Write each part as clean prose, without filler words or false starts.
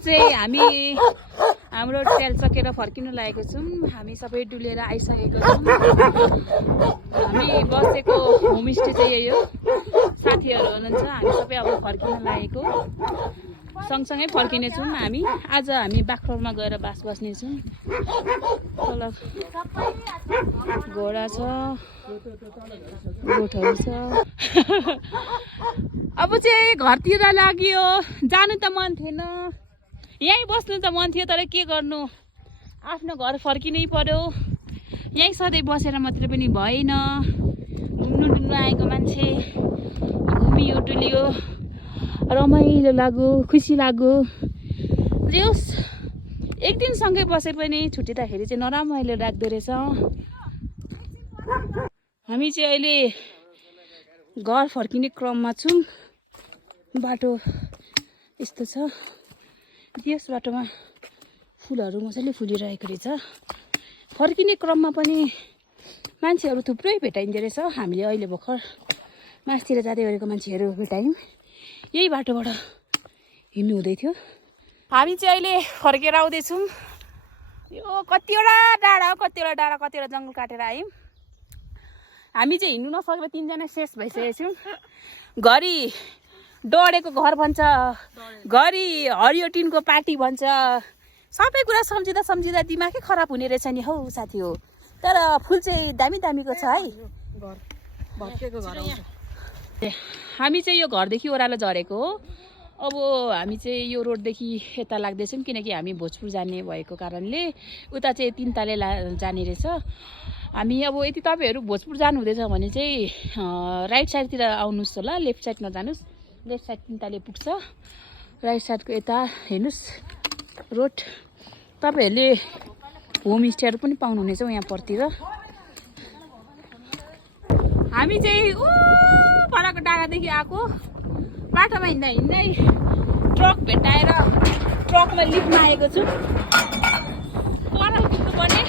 चाहिँ हामी हाम्रो ट्रेल सकेर फर्किनु लागेको छौँ। हामी सबै डुलेर आइसकेको छौँ। हामी बसेको होमस्टे चाहिँ यही हो। साथीहरू हुनुहुन्छ, हामी सबै अब फर्किन लागेको सँगसँगै फर्किनेछौँ। हामी आज हामी बाख्रोलमा गएर बास बस्नेछौँ। तल घोडा छ, गोठहरू छ। अब चाहिँ घरतिर लाग्यो। जानु त मन थिएन, यहीँ बस्नु त मन थियो, तर के गर्नु, आफ्नो घर फर्किनै पर्यो। यहीँ सधैँ बसेर मात्रै पनि भएन। घुम्नु डुल्नु आएको मान्छे घुमियो डुलियो, रमाइलो लाग्यो, खुसी लाग्यो। जे होस्, एक दिन सँगै बसे पनि छुट्टिँदाखेरि चाहिँ नरमाइलो लाग्दो रहेछ। हामी चाहिँ अहिले घर फर्किने क्रममा छौँ। बाटो यस्तो छ। यस बाटोमा फुलहरू मजाले फुलिरहेको रहेछ। फर्किने क्रममा पनि मान्छेहरू थुप्रै भेटाइँदो रहेछ। हामीले अहिले भर्खर मासतिर जाँदै गरेको मान्छेहरू भेटायौँ। यही बाटोबाट हिँड्नु हुँदै थियो। हामी चाहिँ अहिले फर्केर आउँदैछौँ। यो कतिवटा डाँडा हो, कतिवटा डाँडा, कतिवटा जङ्गल काटेर आयौँ। हामी चाहिँ हिँड्नु नसकेर 3 जना शेष भइसकेको छौँ। घरि डढेको घर भन्छ, घरि हरियो टिनको पार्टी भन्छ। सबै कुरा सम्झिँदा सम्झिँदा दिमागै खराब हुने रहेछ नि हौ साथी हो। तर फुल चाहिँ दामी दामीको छ है। हामी चाहिँ यो घरदेखि ओह्रालो झरेको हो। अब हामी चाहिँ यो रोडदेखि यता लाग्दैछौँ, किनकि हामी भोजपुर जाने भएको कारणले उता चाहिँ 3 ताले जाने रहेछ। हामी अब यदि तपाईँहरू भोजपुर जानुहुँदैछ भने चाहिँ राइट साइडतिर आउनुहोस् होला, लेफ्ट साइड नजानुहोस्। लेफ्ट साइड 3 ताले पुग्छ। राइट साइडको यता हेर्नुहोस् रोड। तपाईँहरूले होमस्टेहरू पनि पाउनुहुनेछ यहाँ परतिर। हामी चाहिँ परको डाँडादेखि आएको। बाटोमा हिँड्दा हिँड्दै ट्रक भेटाएर ट्रकमा लिफ्टमा आएको छु। पर पुग्नुपर्ने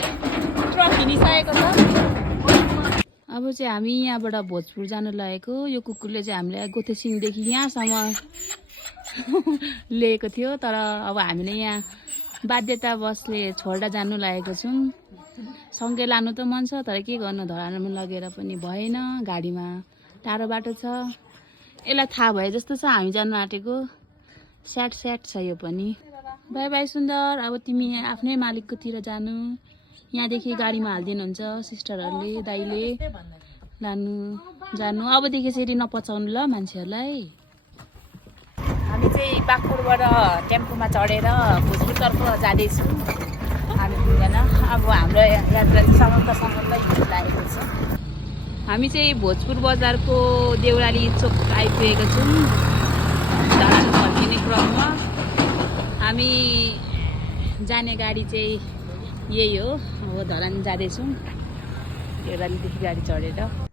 ट्रक हिँडिसकेको छ। अब चाहिँ हामी यहाँबाट भोजपुर जानु लागेको। यो कुकुरले चाहिँ हामीलाई गोथेसिङदेखि यहाँसम्म लिएको थियो, तर अब हामीले यहाँ बाध्यतावशले छोडेर जानु लागेको छौँ। सँगै लानु त मन छ, तर के गर्नु, धरानमा लगेर पनि भएन। गाडीमा टाढो बाटो छ। यसलाई थाहा भए जस्तो छ हामी जानु आँटेको। स्याड छ यो पनि। बाई बाई सुन्दर। अब तिमी आफ्नै मालिककोतिर जानु। यहाँदेखि गाडीमा हालिदिनुहुन्छ सिस्टरहरूले, दाइले लानु जानु। अबदेखि यसरी नपचाउनु ल मान्छेहरूलाई। हामी चाहिँ बागपुरबाट टेम्पोमा चढेर भोजपुरतर्फ जाँदैछौँ। हामी 2 जना। अब हाम्रो यात्रा चाहिँ सँगै हिँड्नु लागेको छ। हामी चाहिँ भोजपुर बजारको देउराली चोक आइपुगेको छौँ। धरान फर्किने क्रममा हामी जाने गाडी चाहिँ यही हो। अब धरान जाँदैछौँ देउरालीदेखि गाडी चढेर।